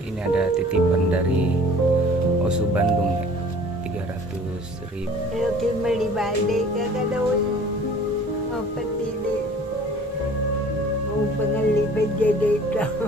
ini ada titipan dari Osu Bandung ya, 300.000. Lagi balik kagak daun apa ini mau pengaliban jadi kau